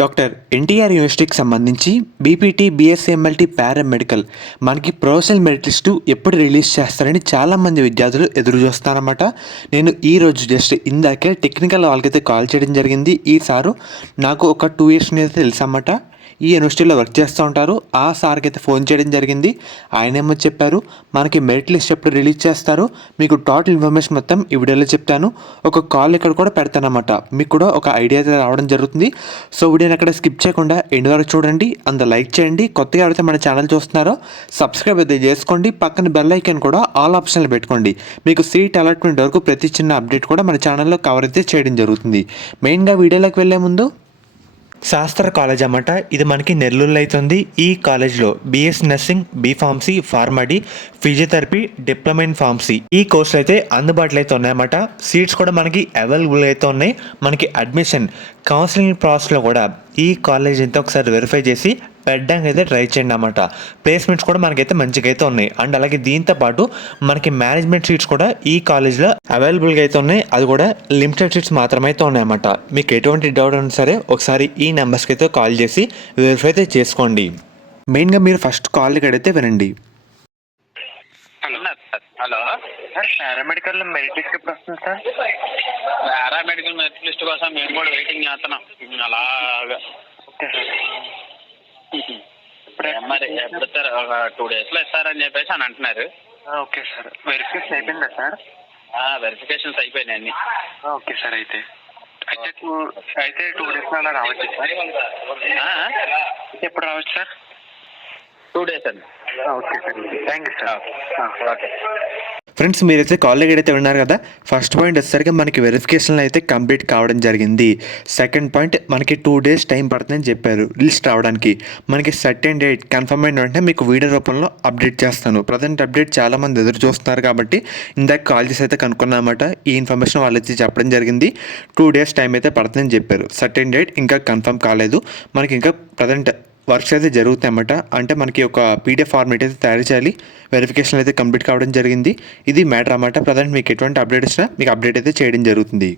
Doctor NTR యూనివర్సిటీకి సంబంధించి BPT, BSc, MLT, paramedical మనకి ప్రొఫెషనల్ మెరిట్ లిస్టు ఎప్పుడు రిలీజ్ చేస్తారని చాలామంది విద్యార్థులు ఎదురు చూస్తారన్నమాట. నేను ఈరోజు జస్ట్ ఇందాకే టెక్నికల్ వాళ్ళకైతే కాల్ చేయడం జరిగింది. ఈ సారు నాకు ఒక 2 ఇయర్స్ అయితే తెలుసన్నమాట. ఈ యూనివర్సిటీలో వర్క్ చేస్తూ ఉంటారు. ఆ సార్కి అయితే ఫోన్ చేయడం జరిగింది. ఆయన ఏమో చెప్పారు, మనకి మెరిట్ లిస్ట్ ఎప్పుడు రిలీజ్ చేస్తారు, మీకు టోటల్ ఇన్ఫర్మేషన్ మొత్తం ఈ వీడియోలో చెప్తాను. ఒక కాల్ ఇక్కడ కూడా పెడతానమాట, మీకు కూడా ఒక ఐడియా అయితే రావడం జరుగుతుంది. సో వీడియోని అక్కడ స్కిప్ చేయకుండా ఎండ్ వరకు చూడండి, లైక్ చేయండి. కొత్తగా ఎవరైతే మన ఛానల్ చూస్తున్నారో సబ్స్క్రైబ్ అయితే చేసుకోండి. పక్కన బెల్ ఐకాన్ కూడా ఆల్ ఆప్షన్లు పెట్టుకోండి. మీకు సీట్ అలాట్మెంట్ వరకు ప్రతి చిన్న అప్డేట్ కూడా మన ఛానల్లో కవర్ అయితే చేయడం జరుగుతుంది. మెయిన్గా వీడియోలోకి వెళ్ళే ముందు శాస్త్ర కాలేజ్ అన్నమాట. ఇది మనకి నెల్లూరులో అవుతుంది. ఈ కాలేజ్లో BS nursing, B Pharmacy, PharmD, physiotherapy, diploma in pharmacy ఈ కోర్సులు అయితే అందుబాటులో అయితే ఉన్నాయన్నమాట. సీట్స్ కూడా మనకి అవైలబుల్ అయితే ఉన్నాయి. మనకి అడ్మిషన్ కౌన్సిలింగ్ ప్రాసెస్లో కూడా ఈ కాలేజ్ అయితే ఒకసారి వెరిఫై చేసి పెట్టడానికి అయితే ట్రై చేయండి అన్నమాట. ప్లేస్మెంట్స్ కూడా మనకైతే మంచిగా అయితే ఉన్నాయి. అండ్ అలాగే దీంతో పాటు మనకి మేనేజ్మెంట్ సీట్స్ కూడా ఈ కాలేజ్లో అవైలబుల్గా అయితే ఉన్నాయి. అది కూడా లిమిటెడ్ సీట్స్ మాత్రమే అయితే ఉన్నాయన్నమాట. మీకు ఎటువంటి డౌట్ ఉన్నా సరే ఒకసారి ఈ నెంబర్స్కి అయితే కాల్ చేసి వెరిఫై అయితే చేసుకోండి. మెయిన్గా మీరు ఫస్ట్ కాల్ ఇక్కడైతే వినండి. Hello sir, paramedical merit list ఎప్పుడు వస్తుంది సార్? పారామెడికల్ మెరిట్ లిస్ట్ కోసం మేము కూడా వెయిటింగ్ చేస్తున్నాం అలాగా. Okay sir. మరి ఎప్పుడు ఇస్తారు? ఒక 2 డేస్లో ఇస్తారని చెప్పేసి అని అంటున్నారు. Okay sir. వెరిఫికేషన్ అయిపోయిందా సార్? వెరిఫికేషన్స్ అయిపోయినాయి అన్ని. Okay sir. అయితే 2 డేస్లో అలా రావచ్చు సార్? ఎప్పుడు రావచ్చు సార్? 2 డేస్ అండి. Okay sir. Thank you sir. Okay friends, మీరైతే కాల్ అయితే విన్నారు కదా. ఫస్ట్ పాయింట్ వచ్చేసరికి మనకి వెరిఫికేషన్ అయితే కంప్లీట్ కావడం జరిగింది. సెకండ్ పాయింట్, మనకి 2 డేస్ టైం పడుతుందని చెప్పారు లిస్ట్ రావడానికి. మనకి సర్టెన్ డేట్ కన్ఫర్మ్ అయిన వెంటనే మీకు వీడియో రూపంలో అప్డేట్ చేస్తాను. ప్రజెంట్ అప్డేట్ చాలామంది ఎదురు చూస్తున్నారు కాబట్టి ఇందాక కాల్ చేసి అయితే కనుక్కున్నమాట. ఈ ఇన్ఫర్మేషన్ వాళ్ళు అయితే చెప్పడం జరిగింది. 2 డేస్ టైం అయితే పడుతుందని చెప్పారు. సర్టెన్ డేట్ ఇంకా కన్ఫర్మ్ కాలేదు. మనకి ఇంకా ప్రజెంట్ వర్క్స్ అయితే జరుగుతాయన్నమాట. అంటే మనకి ఒక పీడిఎఫ్ ఫార్మేట్ అయితే తయారు చేయాలి. వెరిఫికేషన్ అయితే కంప్లీట్ కావడం జరిగింది. ఇది మ్యాటర్ అన్నమాట. ప్రజెంట్ మీకు ఎటువంటి అప్డేట్ ఇచ్చినా మీకు అప్డేట్ అయితే చేయడం జరుగుతుంది.